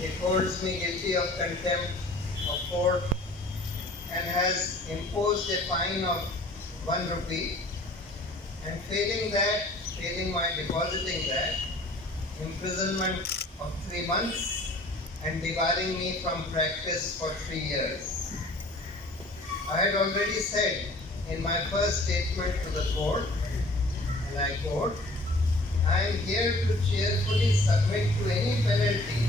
It holds me guilty of contempt of court and has imposed a fine of 1 rupee, and failing my depositing that, imprisonment of 3 months and debarring me from practice for 3 years. I had already said in my first statement to the court, and I quote, I am here to cheerfully submit to any penalty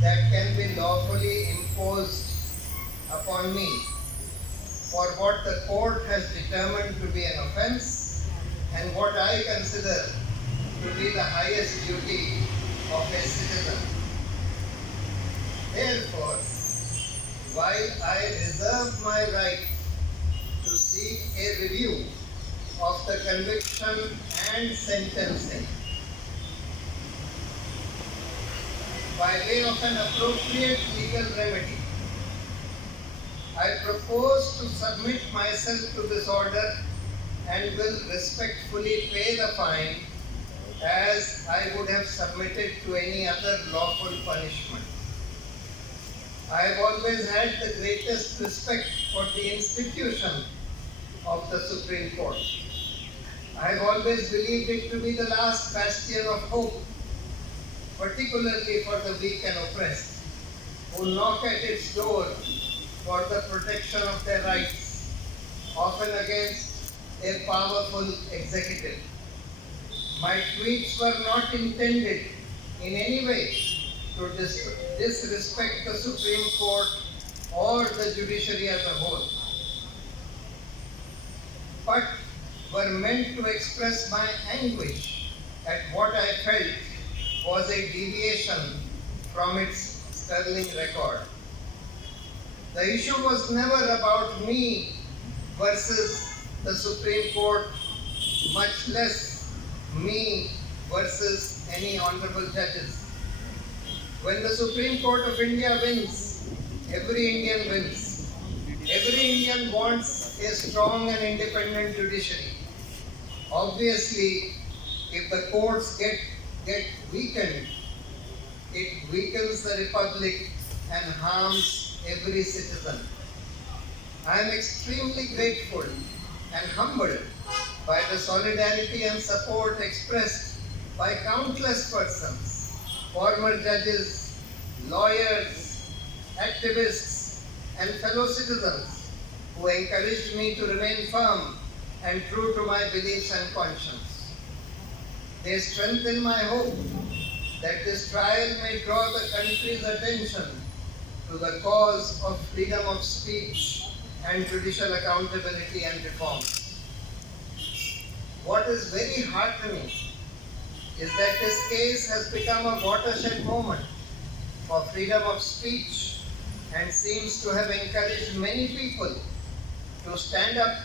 that can be lawfully imposed upon me for what the court has determined to be an offence and what I consider to be the highest duty of a citizen. Therefore, while I reserve my right to seek a review of the conviction and sentencing by way of an appropriate legal remedy, I propose to submit myself to this order and will respectfully pay the fine as I would have submitted to any other lawful punishment. I have always had the greatest respect for the institution of the Supreme Court. I have always believed it to be the last bastion of hope, particularly for the weak and oppressed, who knock at its door for the protection of their rights, often against a powerful executive. My tweets were not intended in any way to disrespect the Supreme Court or the judiciary as a whole, but were meant to express my anguish at what I felt was a deviation from its sterling record. The issue was never about me versus the Supreme Court, much less me versus any honorable judges. When the Supreme Court of India wins, every Indian wins. Every Indian wants a strong and independent judiciary. Obviously, if the courts get weakened, it weakens the republic and harms every citizen. I am extremely grateful and humbled by the solidarity and support expressed by countless persons, former judges, lawyers, activists, and fellow citizens who encouraged me to remain firm and true to my beliefs and conscience. They strengthen my hope that this trial may draw the country's attention to the cause of freedom of speech and judicial accountability and reform. What is very heartening is that this case has become a watershed moment for freedom of speech and seems to have encouraged many people to stand up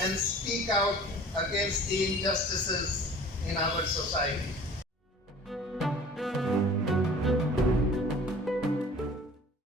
and speak out against the injustices in our society.